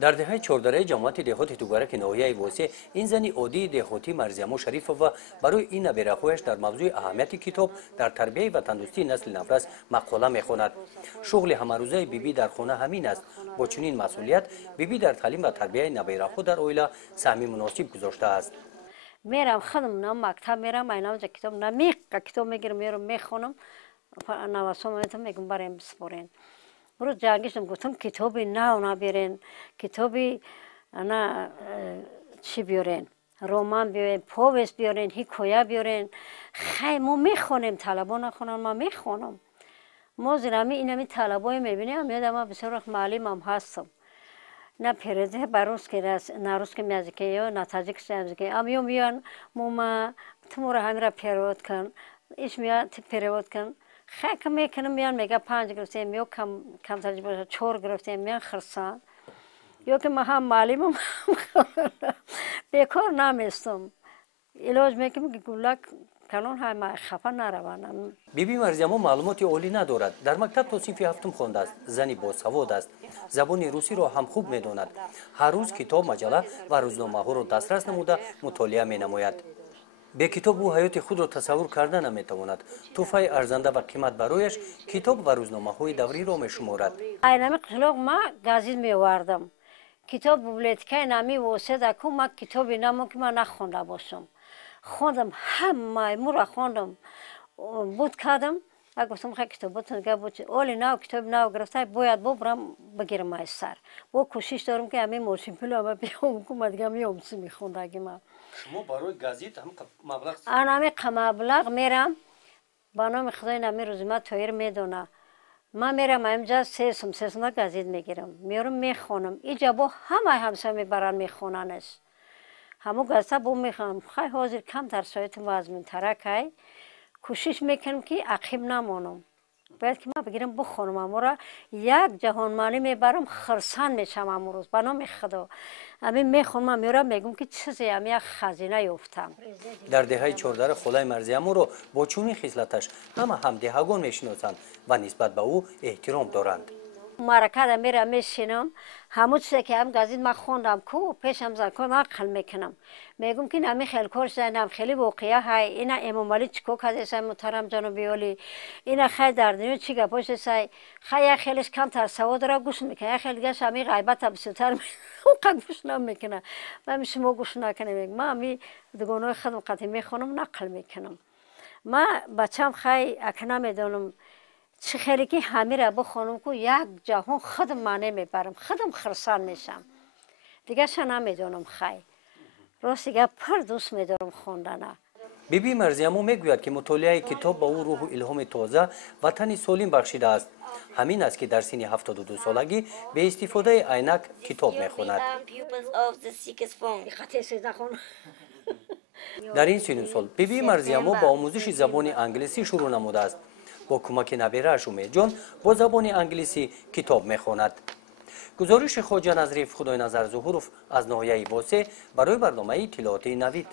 در دهه 14 جماعت دهات توگرک ناحیه واسه این زنی عادی دهاتی مرزیامو شریفووا برای این نبرخویش در موضوع اهمیت کتاب در تربیت و تندرستی نسل نفرست مقاله میخواند. شغل همروزه بیبی در خانه همین است. با چنین مسئولیت بیبی در تعلیم و تربیت نبرخو در اویلا سهمی مناسب گذاشته است. میرم خودم نام مکتب میرم اینجا کتاب کتاب میگیرم میرم میخونم نواسام میگم بریم بسپرین. روز جنگیشم گفتم کتابی نبیرین کتابی انا چی بیارین رمان بیارین پوست بیارین حکایه بیارین خیلی ما میخونیم طلبا نخونن ما میخونم ما زیرمی اینمی طلبای میبینیم یادم بسیار معلمم هستم نه پرده باروس که نه روس که میازیکه یا نه تاجیک میازیکه امیو میان موما تمور همرا پیروت کن ایش میاد پیروت کن خیلی میکنم میان میگه 5 گرفتیم میو کم تجربه 4 گرفتیم میان خرسان یا که ما هم معلمم بیکار نمیستم علاج میکنم که گلک کنون هم خفه نروانم. بیبی مرزیامو معلومات عالی ندارد. در مکتب تا صنف هفتم خوانده است. زنی باسواد است. زبان روسی را هم خوب میداند. هر روز کتاب مجله و روزنامه ها را دسترس نموده مطالعه مینماید. به کتاب او حیات خود را تصور کرده نمیتواند. تحفه ارزنده و قیمت برایش کتاب و روزنامه های دوری را میشمارد. اینمی قشلاق ما گازیت میآوردم. کتاب بیبلیتکای نمی واسه دکو ما کتابی نمو که من نخونده باشم. خوندم همه مورا خوندم بود کردم و گفتم خیلی کتابتون که بود اولی نو کتاب نو گرفته باید برم بگیرم از سر با کوشش دارم که همین ماشین پلو همه بیام که من دیگه میام چی میخوندگی من شما برای گازیت هم مبلغ آنمی مبلغ میرم با نام خدای نمی روزیمه تایر میدونه من میرم اینجا سه سم گازیت میگیرم میرم میخونم اینجا با همه همسایه میبرن میخوننش همو گازیت بو میخونم خیلی حاضر کم در سایت مضمون ترک کوشش میکنم که عقیب نمانم باید که من بگیرم بخونم اما را یک جهانمانی میبرم خرسان میشم امو روز به نام خدا همین میخونم میرم میگم که چیزی هم یک خزینه یافتم. در دهه 14 خالای مرزیامو رو با چونی خصلتش هم دهگان میشناسند و نسبت به او احترام دارند. مرکه میرم میشینم همون چیزی که هم گازیت من خوندم کو پیشم زن کنم عقل میکنم میگم که نمی خیلی کارش زنم خیلی واقعیه های اینا امام علی چیکو کردی سای محترم جنابی علی اینا خیلی در دنیا چی گپاش سای خیلیش کم تر سواد را گوش میکنه خیلی دیگه شمی غیبت بسیارتر اون گوش نمیکنه من شما گوش نکنم میگم من می دگونه خودم قطعی میخونم نقل میکنم من بچم خیلی اکنه میدونم چه خیلی که همه را بخونم که یک جهان خودم معنی میبرم خودم خرسان میشم دیگه شا نمیدونم خیلی راست دیگه پر دوست میدارم خوندن. بیبی مرزیامو میگوید که مطالعه کتاب با او روح و الهام تازه و تن سالم بخشیده است. همین است که در سن 72 سالگی به استفاده عینک کتاب میخواند. در این سن و سال بیبی مرزیامو با آموزش زبان انگلیسی شروع نموده است. با کمک نبیره‌اش امید جان با زبان انگلیسی کتاب میخواند. گزارش خواجه نظریف خدای نظر ظهوروف از ناحیه واسه برای برنامه اطلاعات نوید.